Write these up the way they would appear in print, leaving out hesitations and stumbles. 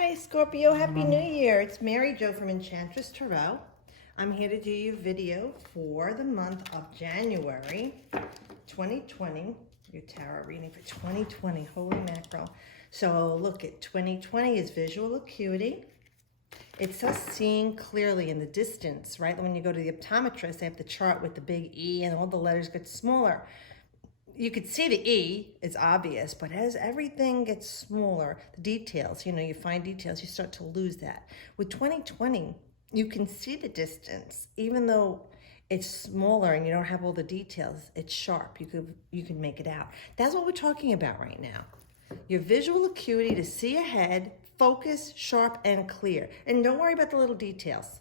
Hi Scorpio, Happy New Year. It's Mary Jo from Enchantress Tarot. I'm here to do your video for the month of January 2020. Your tarot reading for 2020, holy mackerel. So look at 2020 is visual acuity. It's us seeing clearly in the distance, right? When you go to the optometrist, they have the chart with the big E and all the letters get smaller. You could see the E, it's obvious, but as everything gets smaller, the details, you find details, you start to lose that. With 2020, you can see the distance, even though it's smaller and you don't have all the details, it's sharp, you can make it out. That's what we're talking about right now. Your visual acuity to see ahead, focus, sharp, and clear. And don't worry about the little details,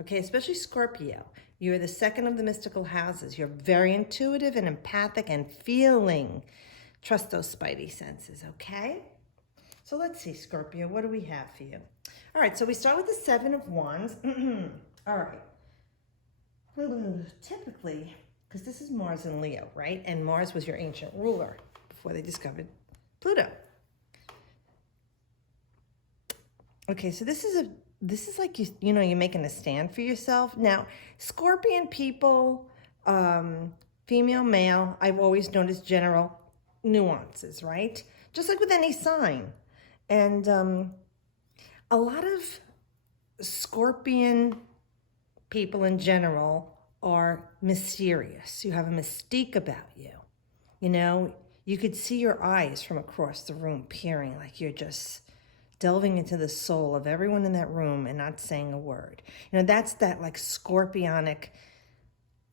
okay? Especially Scorpio. You're the second of the mystical houses. You're very intuitive and empathic and feeling. Trust those spidey senses, okay? So let's see, Scorpio, what do we have for you? All right, so we start with the Seven of Wands. All right. Typically, because this is Mars and Leo, right? And Mars was your ancient ruler before they discovered Pluto. Okay, so this is like you're making a stand for yourself. Now, Scorpion people, female, male, I've always noticed general nuances, right? Just like with any sign. And a lot of Scorpion people in general are mysterious. You have a mystique about you. You could see your eyes from across the room peering like you're just delving into the soul of everyone in that room and not saying a word. That's that like scorpionic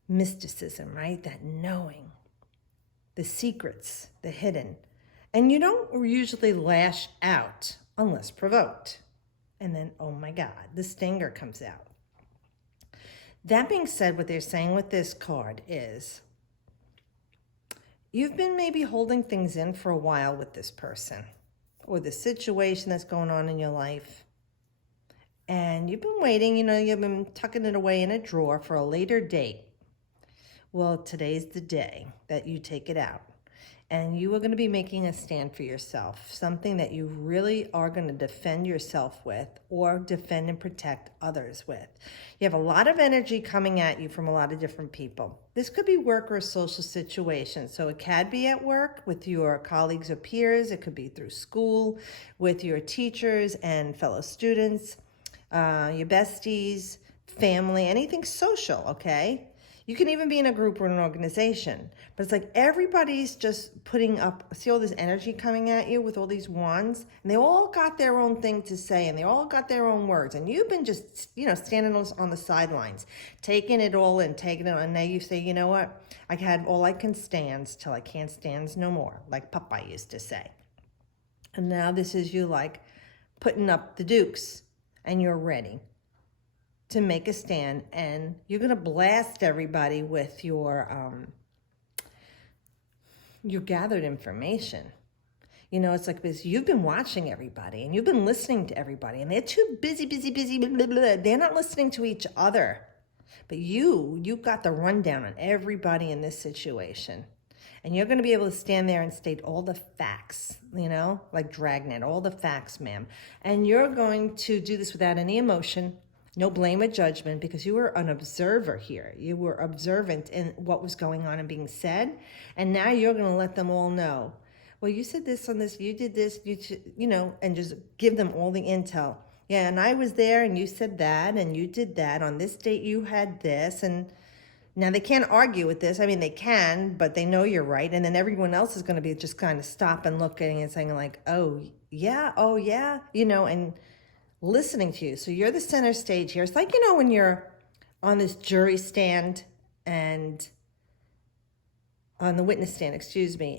mysticism, right? That knowing, the secrets, the hidden. And you don't usually lash out unless provoked. And then, oh my God, the stinger comes out. That being said, what they're saying with this card is you've been maybe holding things in for a while with this person, or the situation that's going on in your life. And you've been waiting, you've been tucking it away in a drawer for a later date. Well, today's the day that you take it out. And you are going to be making a stand for yourself, something that you really are going to defend yourself with or defend and protect others with. You have a lot of energy coming at you from a lot of different people. This could be work or a social situation. So it can be at work with your colleagues or peers. It could be through school with your teachers and fellow students, your besties, family, anything social, okay? You can even be in a group or an organization, but it's like everybody's just putting up, see all this energy coming at you with all these wands, and they all got their own thing to say, and they all got their own words, and you've been just, standing on the sidelines, taking it all in, and now you say, you know what, I had all I can stands till I can't stands no more, like Popeye used to say. And now this is you like putting up the dukes, and you're ready to make a stand, and you're going to blast everybody with your gathered information. It's like this, you've been watching everybody and you've been listening to everybody, and they're too busy, blah, blah. They're not listening to each other. But you got the rundown on everybody in this situation. And you're going to be able to stand there and state all the facts, like Dragnet, all the facts, ma'am. And you're going to do this without any emotion, no blame or judgment, because you were an observer here. You were observant in what was going on and being said. And now you're going to let them all know, well, you said this on this, you did this, and just give them all the intel. Yeah, and I was there and you said that and you did that. On this date you had this. And now they can't argue with this. I mean, they can, but they know you're right. And then everyone else is going to be just kind of stop and looking and saying like, oh yeah, and listening to you. So you're the center stage here. It's like, when you're on this jury stand and on the witness stand,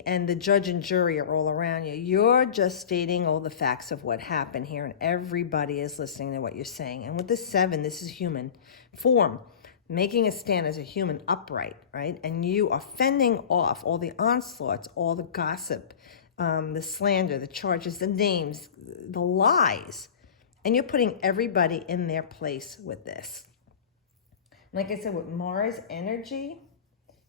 and the judge and jury are all around you. You're just stating all the facts of what happened here, and everybody is listening to what you're saying. And with the 7, this is human form, making a stand as a human upright, right? And you are fending off all the onslaughts, all the gossip, the slander, the charges, the names, the lies. And you're putting everybody in their place with this. Like I said, with Mars energy,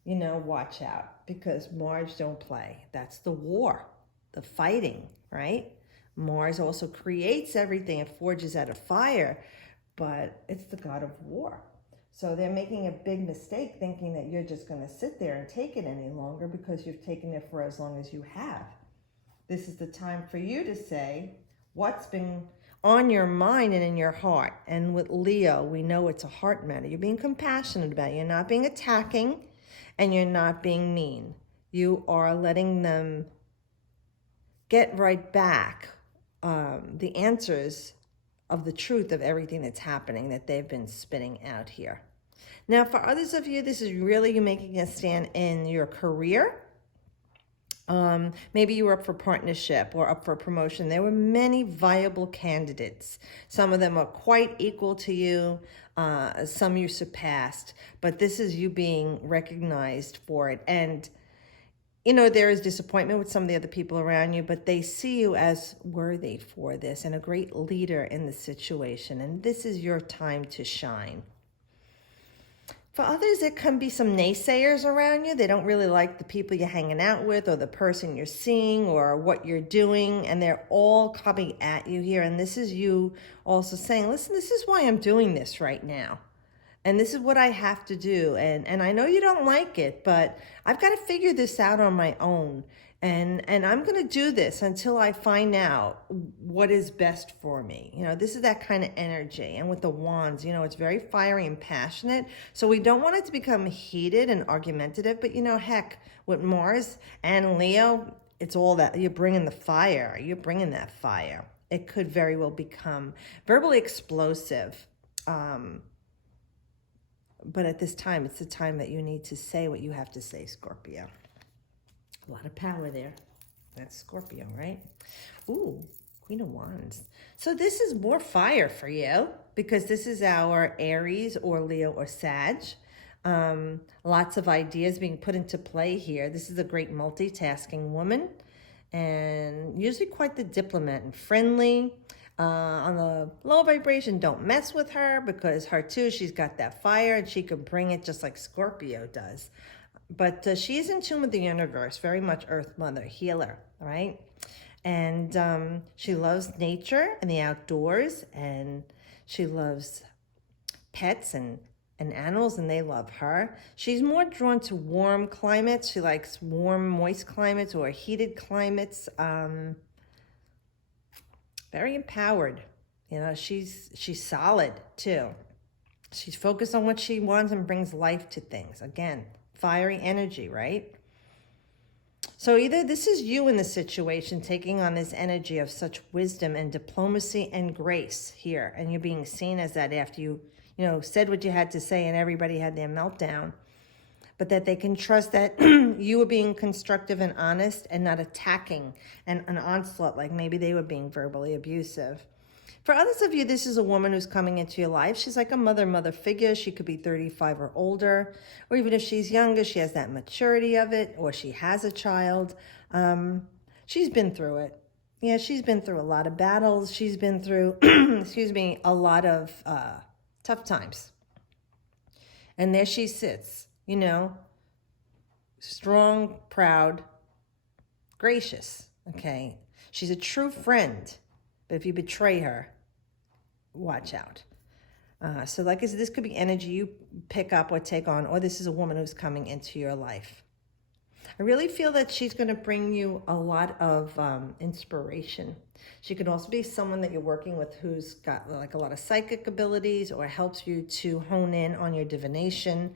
watch out, because Mars don't play. That's the war, the fighting, right? Mars also creates everything. It forges out of fire, but it's the god of war. So they're making a big mistake thinking that you're just going to sit there and take it any longer because you've taken it for as long as you have. This is the time for you to say what's been on your mind and in your heart. And with Leo, we know it's a heart matter. You're being compassionate about it. You're not being attacking and you're not being mean. You are letting them get right back the answers of the truth of everything that's happening that they've been spitting out here. Now, for others of you, this is really you making a stand in your career. Maybe you were up for partnership or up for promotion. There were many viable candidates. Some of them are quite equal to you. Some you surpassed. But this is you being recognized for it. And you know, there is disappointment with some of the other people around you, but they see you as worthy for this and a great leader in the situation. And this is your time to shine. For others, there can be some naysayers around you. They don't really like the people you're hanging out with or the person you're seeing or what you're doing. And they're all coming at you here. And this is you also saying, listen, this is why I'm doing this right now. And this is what I have to do. And I know you don't like it, but I've got to figure this out on my own. And I'm going to do this until I find out what is best for me. You know, this is that kind of energy. And with the wands, you know, it's very fiery and passionate. So we don't want it to become heated and argumentative. But, you know, heck, with Mars and Leo, it's all that. You're bringing the fire. You're bringing that fire. It could very well become verbally explosive. But at this time, it's the time that you need to say what you have to say, Scorpio. A lot of power there. That's Scorpio, right? Ooh, Queen of Wands. So this is more fire for you because this is our Aries or Leo or Sag. Lots of ideas being put into play here. This is a great multitasking woman and usually quite the diplomat and friendly. On the low vibration, don't mess with her because her too, she's got that fire and she can bring it just like Scorpio does. But she is in tune with the universe, very much Earth Mother, healer, right? And she loves nature and the outdoors, and she loves pets and animals, and they love her. She's more drawn to warm climates. She likes warm, moist climates or heated climates. Very empowered. You know, she's solid too. She's focused on what she wants and brings life to things. Again, fiery energy, right? So either this is you in the situation taking on this energy of such wisdom and diplomacy and grace here, and you're being seen as that after you said what you had to say and everybody had their meltdown, but that they can trust that you were being constructive and honest and not attacking and an onslaught like maybe they were being verbally abusive. For others of you, this is a woman who's coming into your life. She's like a mother figure. She could be 35 or older, or even if she's younger, she has that maturity of it, or she has a child. She's been through it. Yeah, she's been through a lot of battles. She's been through, a lot of tough times. And there she sits, strong, proud, gracious, okay? She's a true friend, but if you betray her, watch out. So like I said, this could be energy you pick up or take on, or this is a woman who's coming into your life. I really feel that she's going to bring you a lot of inspiration. She could also be someone that you're working with who's got like a lot of psychic abilities or helps you to hone in on your divination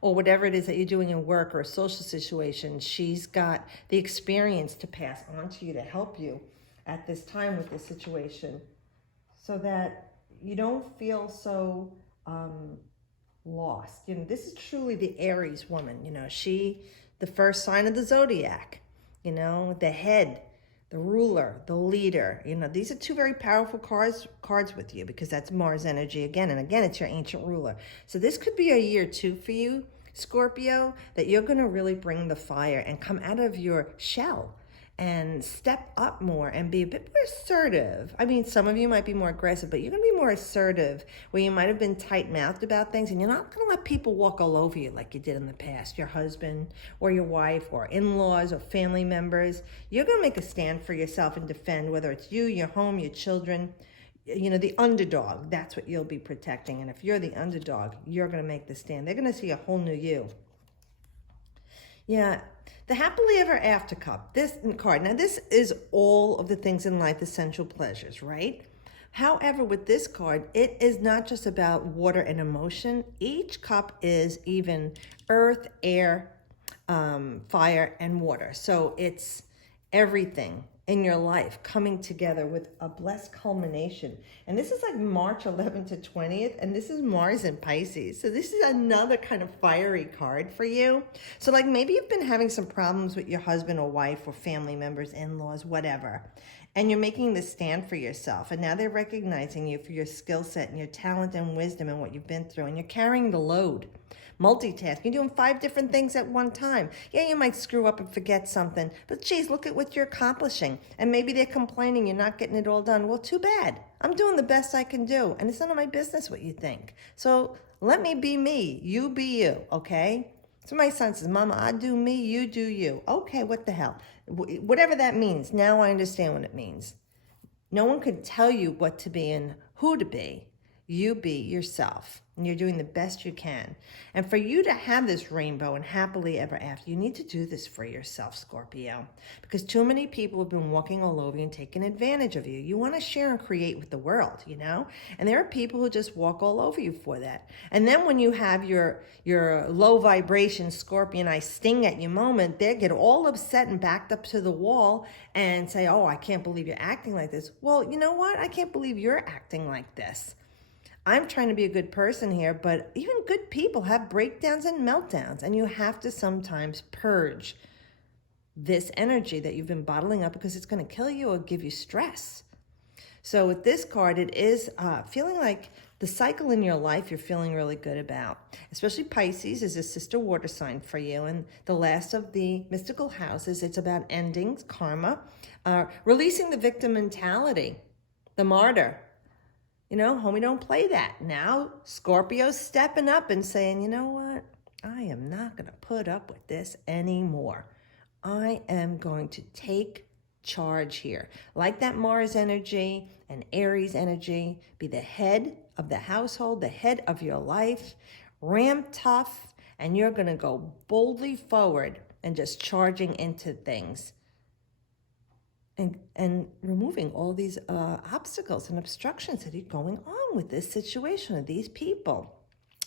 or whatever it is that you're doing in work or a social situation. She's got the experience to pass on to you to help you at this time with this situation so that you don't feel so lost. This is truly the Aries woman. She, the first sign of the zodiac, the head, the ruler, the leader. These are two very powerful cards with you because that's Mars energy again. And again, it's your ancient ruler. So this could be a year too for you, Scorpio, that you're going to really bring the fire and come out of your shell and step up more and be a bit more assertive. I mean, some of you might be more aggressive, but you're going to be more assertive, where you might have been tight-mouthed about things, and you're not going to let people walk all over you like you did in the past, your husband or your wife or in-laws or family members. You're going to make a stand for yourself and defend, whether it's you, your home, your children, you know, the underdog. That's what you'll be protecting. And if you're the underdog, you're going to make the stand. They're going to see a whole new you. Yeah, the happily ever after cup, this card. Now, this is all of the things in life, essential pleasures, right? However, with this card, it is not just about water and emotion. Each cup is even earth, air, fire, and water. So it's everything in your life coming together with a blessed culmination. And this is like March 11th to 20th, and this is Mars in Pisces. So this is another kind of fiery card for you. So like maybe you've been having some problems with your husband or wife or family members, in-laws, whatever. And you're making this stand for yourself. And now they're recognizing you for your skill set and your talent and wisdom and what you've been through. And you're carrying the load. Multitasking, you're doing 5 different things at one time. Yeah, you might screw up and forget something, but geez, look at what you're accomplishing. And maybe they're complaining you're not getting it all done. Well, too bad. I'm doing the best I can do, and it's none of my business what you think. So let me be me, you be you, okay? So my son says, Mama, I do me, you do you. Okay, what the hell? Whatever that means, now I understand what it means. No one can tell you what to be and who to be. You be yourself, and you're doing the best you can. And for you to have this rainbow and happily ever after, you need to do this for yourself, Scorpio, because too many people have been walking all over you and taking advantage of you. You want to share and create with the world, you know? And there are people who just walk all over you for that. And then when you have your low vibration Scorpion, I sting at you moment, they get all upset and backed up to the wall and say, oh, I can't believe you're acting like this. Well, you know what? I can't believe you're acting like this. I'm trying to be a good person here, but even good people have breakdowns and meltdowns, and you have to sometimes purge this energy that you've been bottling up because it's going to kill you or give you stress. So with this card, it is feeling like the cycle in your life you're feeling really good about. Especially Pisces is a sister water sign for you, and the last of the mystical houses, it's about endings, karma, releasing the victim mentality, the martyr. You know, homie, don't play that. Now, Scorpio's stepping up and saying, you know what? I am not going to put up with this anymore. I am going to take charge here. Like that Mars energy and Aries energy, be the head of the household, the head of your life, ram tough, and you're going to go boldly forward and just charging into things. And removing all these obstacles and obstructions that are going on with this situation of these people.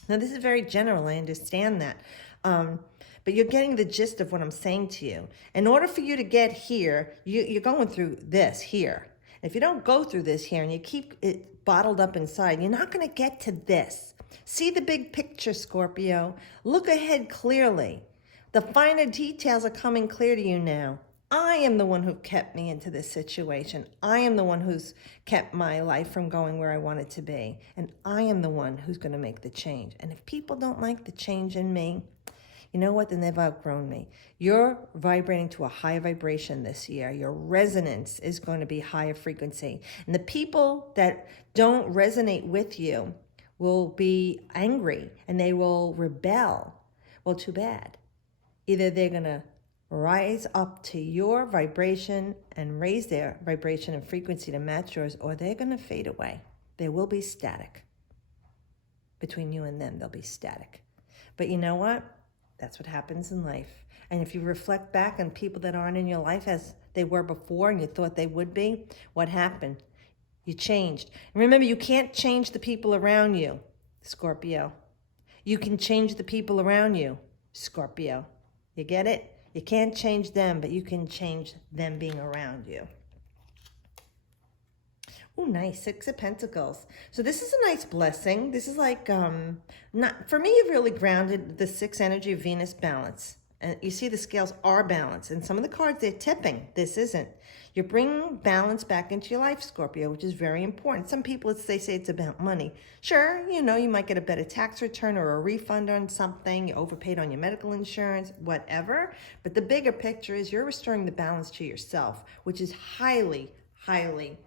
Now, this is very general. I understand that. But you're getting the gist of what I'm saying to you. In order for you to get here, you're going through this here. If you don't go through this here and you keep it bottled up inside, you're not going to get to this. See the big picture, Scorpio. Look ahead clearly. The finer details are coming clear to you now. I am the one who kept me into this situation. I am the one who's kept my life from going where I want it to be. And I am the one who's going to make the change. And if people don't like the change in me, you know what? Then they've outgrown me. You're vibrating to a higher vibration this year. Your resonance is going to be higher frequency. And the people that don't resonate with you will be angry and they will rebel. Well, too bad. Either they're going to rise up to your vibration and raise their vibration and frequency to match yours, or they're going to fade away. There will be static. Between you and them, there'll be static. But you know what? That's what happens in life. And if you reflect back on people that aren't in your life as they were before and you thought they would be, what happened? You changed. And remember, you can't change the people around you, Scorpio. You can change the people around you, Scorpio. You get it? You can't change them, but you can change them being around you. Oh, nice. 6 of Pentacles. So this is a nice blessing. This is like, not for me, you've really grounded the 6 energy of Venus balance. And you see the scales are balanced. And some of the cards, they're tipping. This isn't. You're bringing balance back into your life, Scorpio, which is very important. Some people, they say it's about money. Sure, you know, you might get a better tax return or a refund on something. You overpaid on your medical insurance, whatever. But the bigger picture is you're restoring the balance to yourself, which is highly, highly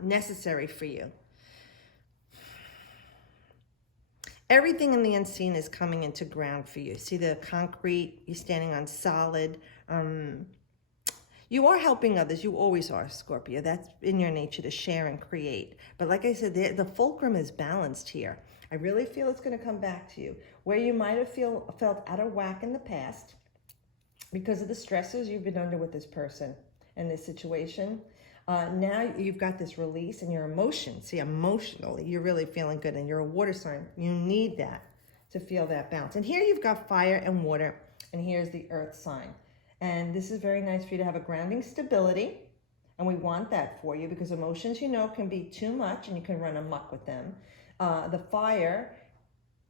necessary for you. Everything in the unseen is coming into ground for you. See the concrete, you're standing on solid. You are helping others. You always are, Scorpio. That's in your nature to share and create. But like I said, the fulcrum is balanced here. I really feel it's going to come back to you. Where you might have felt out of whack in the past because of the stresses you've been under with this person and this situation. Now you've got this release in your emotions. See, emotionally, you're really feeling good, and you're a water sign. You need that to feel that balance. And here you've got fire and water, and here's the earth sign. And this is very nice for you to have a grounding stability. And we want that for you because emotions, you know, can be too much and you can run amok with them. The fire,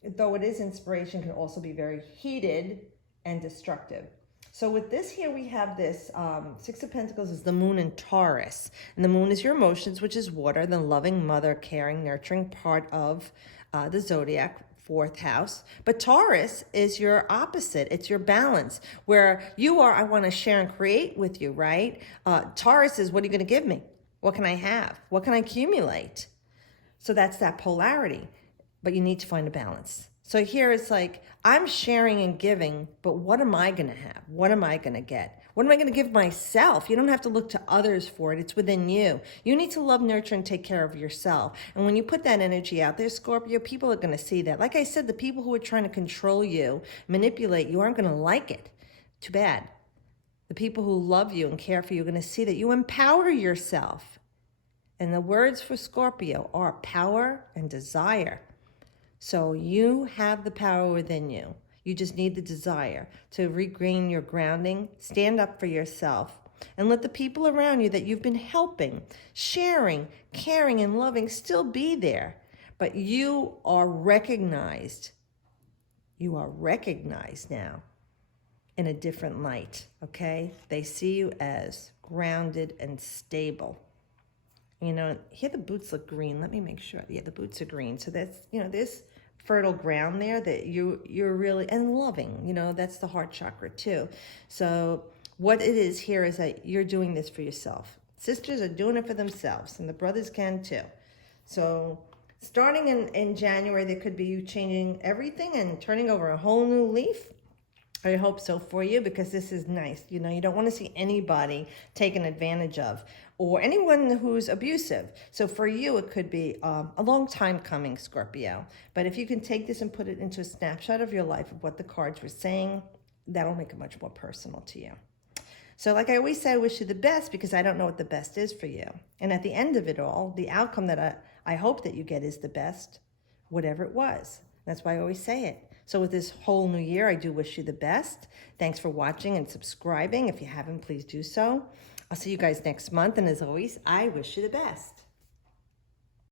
though it is inspiration, can also be very heated and destructive. So with this here, we have this Six of Pentacles is the moon in Taurus. And the moon is your emotions, which is water, the loving, mother, caring, nurturing part of the zodiac. 4th house. But Taurus is your opposite. It's your balance where you are, I want to share and create with you, right? Taurus is, what are you going to give me? What can I have? What can I accumulate? So that's that polarity, but you need to find a balance. So here it's like, I'm sharing and giving, but what am I going to have? What am I going to get? What am I going to give myself? You don't have to look to others for it. It's within you. You need to love, nurture, and take care of yourself. And when you put that energy out there, Scorpio, people are going to see that. Like I said, the people who are trying to control you, manipulate you, aren't going to like it. Too bad. The people who love you and care for you are going to see that you empower yourself. And the words for Scorpio are power and desire. So you have the power within you. You just need the desire to regain your grounding, stand up for yourself, and let the people around you that you've been helping, sharing, caring, and loving still be there. But you are recognized. You are recognized now in a different light, okay? They see you as grounded and stable. You know, here the boots look green. Let me make sure. Yeah, the boots are green. So that's, you know, this fertile ground there that you're really, and loving, you know, that's the heart chakra too. So what it is here is that you're doing this for yourself. Sisters are doing it for themselves, and the brothers can too. So starting in January, there could be you changing everything and turning over a whole new leaf. I hope so for you, because this is nice. You know, you don't want to see anybody taken advantage of or anyone who's abusive. So for you, it could be a long time coming, Scorpio. But if you can take this and put it into a snapshot of your life of what the cards were saying, that'll make it much more personal to you. So like I always say, I wish you the best because I don't know what the best is for you. And at the end of it all, the outcome that I hope that you get is the best, whatever it was. That's why I always say it. So with this whole new year, I do wish you the best. Thanks for watching and subscribing. If you haven't, please do so. I'll see you guys next month. And as always, I wish you the best.